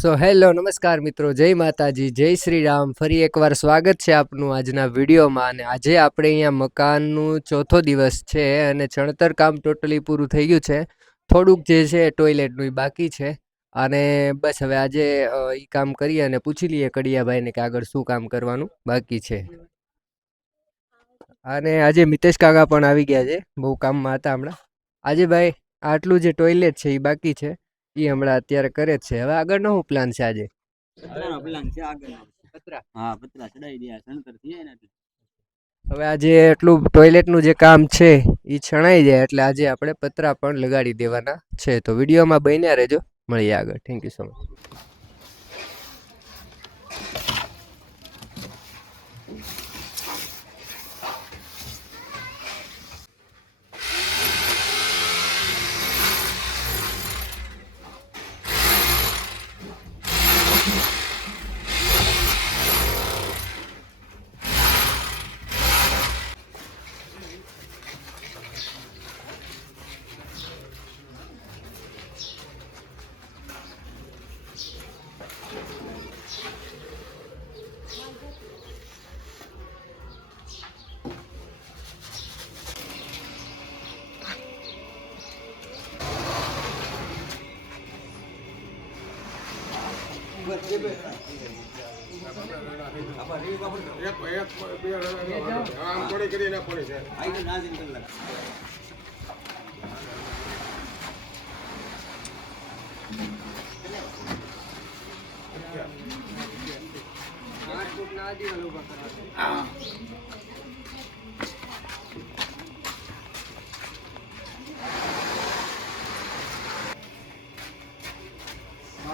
So hello નમસ્કાર મિત્રો. જય માતાજી, જય શ્રી રામ ફરી એકવાર સ્વાગત છે આપનું આજના વિડીયોમાં. અને આજે આપણે અહીંયા મકાનનું ચોથો દિવસ છે અને ચણતર કામ ટોટલી પૂરું થઈ ગયું છે. થોડુંક જે છે ટોયલેટનું બાકી છે. અને બસ હવે આજે એ કામ કરીએ અને પૂછી લઈએ કડિયાભાઈને કે આગળ શું કામ કરવાનું બાકી છે. અને આજે મિતેશ કાકા પણ આવી ગયા છે. બહુ કામમાં હતા હમણાં. આજે ભાઈ, આટલું જે ટોયલેટ છે એ બાકી છે. એ હમણાં અત્યારે કરે જ છે. હવે આગળનો શું પ્લાન છે આજે? પ્લાન છે આગળનો. પતરા. હા પતરા ચડાઈ દે સણતર થઈ જાય હવે આજે એટલું ટોયલેટનું જે કામ છે એ છણાઈ જાય એટલે આજે આપણે પતરા પણ લગાડી દેવાના છે. તો વિડીયોમાં બન્યા રહેજો. મળીએ આગળ. થેન્ક યુ સો મચ આઈ તો નાજીન કલાક ચાર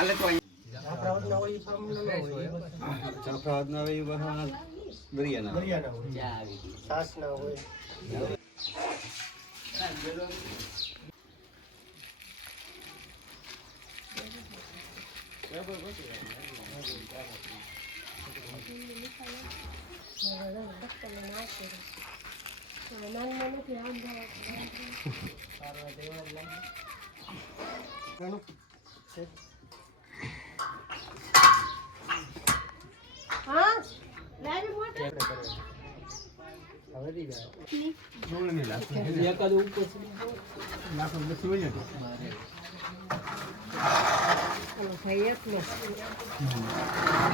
તો મૂકવાનું. ઓલા લોકો આવે એને કીધે આ આ મૂકો ના કૂતરા કેટલા છે આ કૂતરા ચાર એવી હાલે તો અહીંયા ચાપરાવાદના હોય એ બધા દરિયાના ચા આવી ગઈ.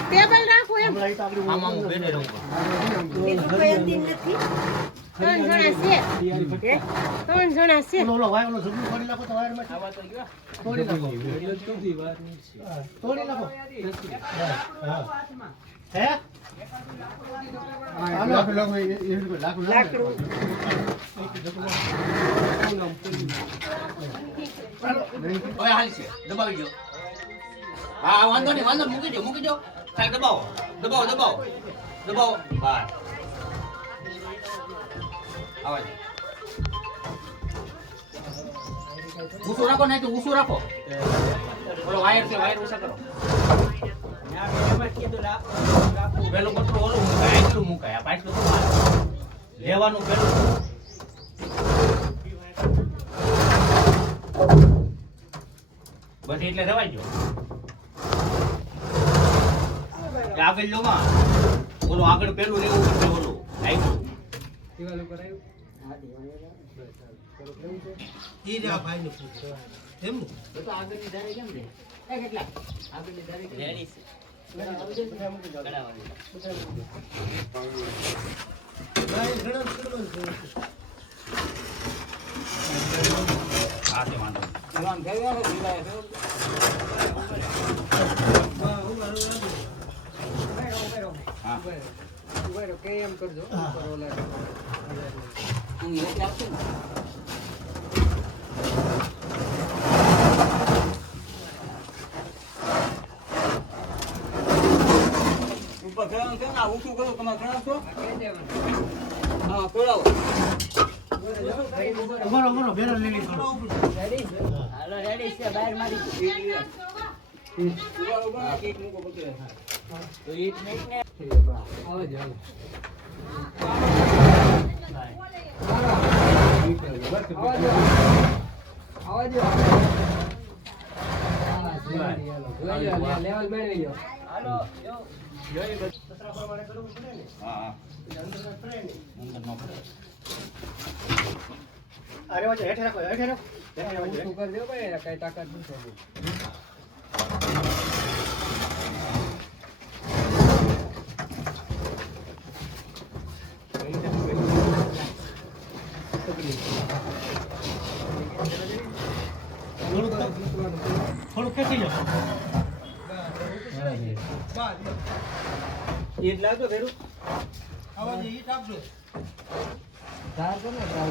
ટેબલ રાખો એમ આમાં હું બેને રહું બીજું કોઈ નથી ત્રણ જણા છે? ત્રણ જણા છે. ઓલો વાય ઓલો તોડી નાખો તો તોડી નાખો. દબાવી દો. હા વાંધો નહીં વાંધો મૂકી દો મૂકી દો. ખાલી દબાવો. દબાવો દબાવો. દબાવો. બસ આવા ઊંચું રાખો નહીં તો ઊંચું રાખો. ઓલો વાયર છે, વાયર ઊંચા કરો. પેલું પટલું ઓલું મુકાય, આટલું મુકાય, આ લેવાનું પેલું. બધી એટલે રવાઈ ગયો. આગળ લો ઓલું આગળ પેલું લેવું પડશે ઓલું. આવ્યું ઈ રહ્યા ભાઈ ને પૂછો તો તો આગળની ધારે કેમ છે એ કેટલા? આગળની ધારે કેમ હા કે એમ કરજો? ઉપર ઓલા હું એટલે આપશું ને ઉપર ખેલાવાનું છે ને. આ ઊંચું કરો તમારે ખેલાવશો હા. ખેલાવો હાલો રેડી છે બહાર મારી ઊભા ઊભા કેક મૂકો પછી તો ઈટ મેક ને આવે છે, આવે. હેઠે રાખો હેઠે રાખો હેઠે રાખો કઈ તાકાત લો, લેવલ મેળવી લો. જો કરી દો ભાઈ, કઈ તાકાત નથી હોતી. ધાર કરો ને ધાર.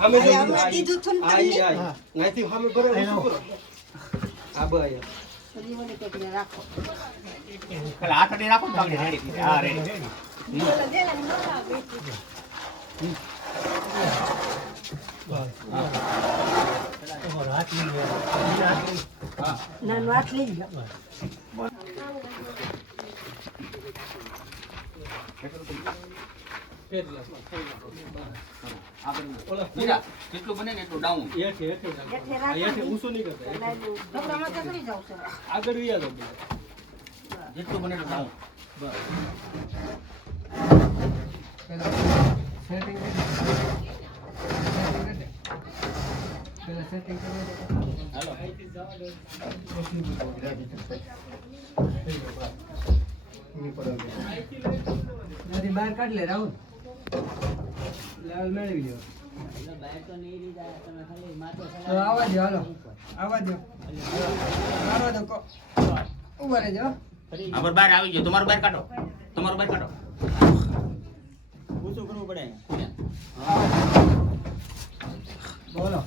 હમણાં દીધું રાખો. પેલા રાખો તો આગળ રેડી હા રેડી. નાનું હાથ લઈ લો. જેટલું બને ને એટલું ડાઉન હેઠે રાખો. પેલા આગળ ચકડી જાવ જેટલું બને એટલું ડાઉન બહાર કાઢ લે રાહુલ લેવલ મેળવી તો આવવા દો હાલો. આવવા દો આવવા દો કો ઊભા રહેજો બહાર આવી ગયો. તમારું બહાર કાઢો. તમારું બહાર કાઢો. બોલો.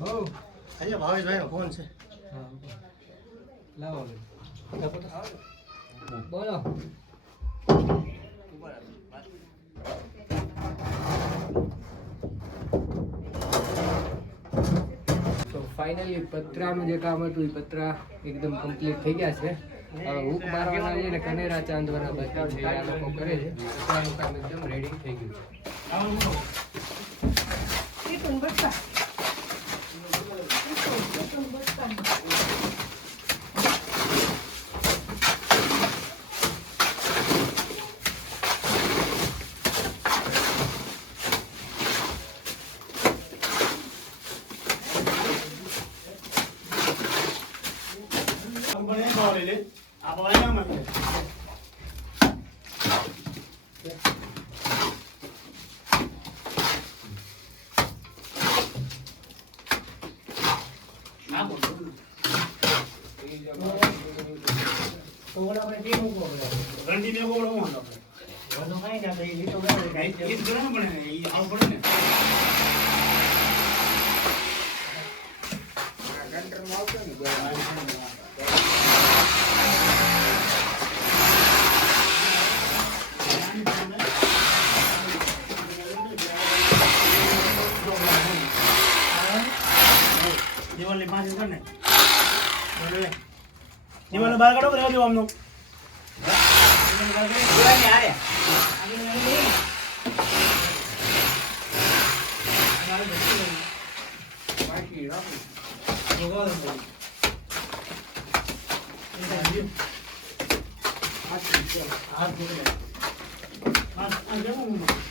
હો લાવો બોલો. તો ફાઇનલી પતરાનું જે કામ હતું એ પતરા એકદમ કમ્પ્લીટ થઈ ગયા છે. હવે હુક મારવાના છે ને કનેરા ચાંદવાના બધા છે આ લોકો કરે છે પતરાનું કામ એકદમ રેડી થઈ ગયું છે. 五个串儿 આપણે. એ જ ઘણા બને ને, આવું પડે ને. દિવાલની પાસે કર ને. બરાબર. દિવાલને બહાર કાઢો કે રહેવા દેવો આમનો? દિવાળીની હારે.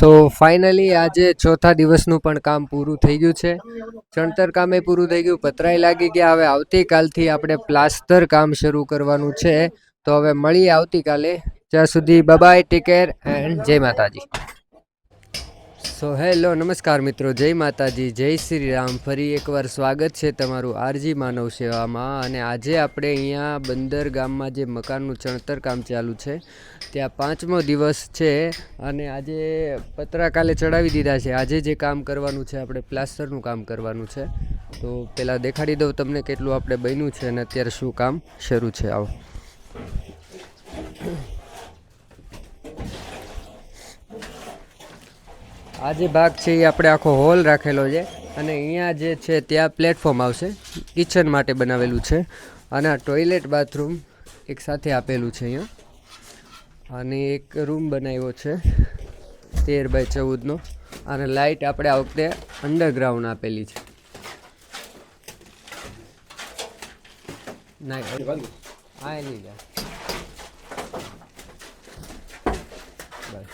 સો ફાઇનલી આજે ચોથા દિવસનું પણ કામ પૂરું થઈ ગયું છે. ચણતર કામે પૂરું થઈ ગયું. પતરાય લાગી ગયા. હવે આવતીકાલથી આપણે પ્લાસ્ટર કામ શરૂ કરવાનું છે. તો હવે મળીએ આવતીકાલે. ત્યાં સુધી બબાય ટેક કેર એન્ડ જય માતાજી. સો હેલો, નમસ્કાર મિત્રો, જય માતાજી, જય શ્રી રામ ફરી એકવાર સ્વાગત છે તમારું આરજી માનવ સેવામાં. અને આજે આપણે અહીંયા બંદર ગામમાં જે મકાનનું ચણતર કામ ચાલુ છે, ત્યાં પાંચમો દિવસ છે. અને આજે પતરાકાલે ચડાવી દીધા છે. આજે જે કામ કરવાનું છે, આપણે પ્લાસ્ટરનું કામ કરવાનું છે. તો પહેલાં દેખાડી દઉં તમને કેટલું આપણે બન્યું છે અને અત્યારે શું કામ શરૂ છે. આવો. આ જે ભાગ છે એ આપણે આખો હોલ રાખેલો છે. અને અહીંયા જે છે ત્યાં પ્લેટફોર્મ આવશે. કિચન માટે બનાવેલું છે. અને આ ટોયલેટ બાથરૂમ એક સાથે આપેલું છે અહીંયા. અને એક રૂમ બનાવ્યો છે તેર બાય ચૌદનો. અને લાઇટ આપણે આ વખતે અંડરગ્રાઉન્ડ આપેલી છે. ના હા એની જાય બસ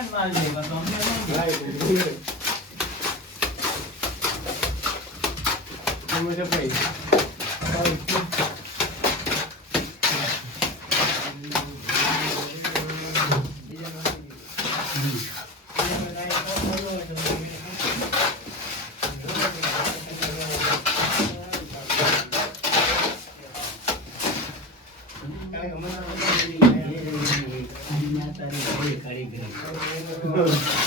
એ રાઉન્ડ માલ છે બસ અમને નહીં દે. એ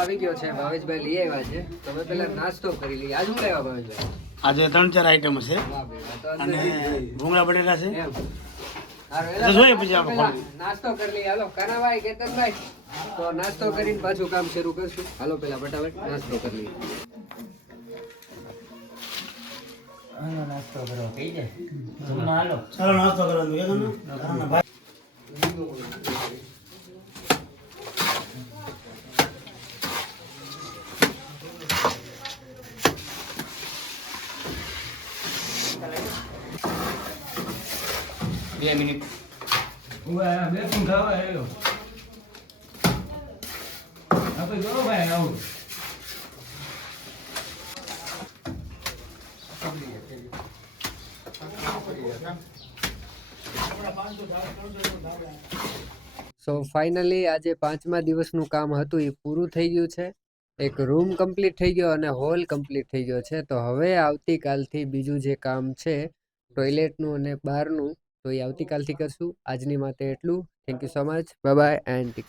આવી ગયો છે ભાવેશભાઈ લઈ આવ્યા છે. તમે પેલા નાસ્તો કરી લઈએ. આજ હું લેવા ભાવેશભાઈ? આજે ત્રણ ચાર આઈટમ બેટા, અને ભૂંગળા બટેટા છે. જોઈએ પછી આપણે નાસ્તો કરી લઈએ. હાલો કનાભાઈ કેતનભાઈ. તો નાસ્તો કરીને પાછું કામ શરૂ કરશું. હાલો પેલા ફટાફટ નાસ્તો કરી લઈએ. નાસ્તો કરો. કઈ જાય. હાલો. ચાલો નાસ્તો કરવાનો બે મિનિટ. આપણે કરો ભાઈ આવું. સો ફાઇનલી આજે પાંચમા દિવસનું કામ હતું એ પૂરું થઈ ગયું છે. એક રૂમ કમ્પ્લીટ થઈ ગયો અને હોલ કમ્પ્લીટ થઈ ગયો છે. તો હવે આવતીકાલથી બીજું જે કામ છે ટોયલેટનું અને બહારનું તો એ આવતીકાલથી કરશું. આજની માટે એટલું. Thank you so much bye and take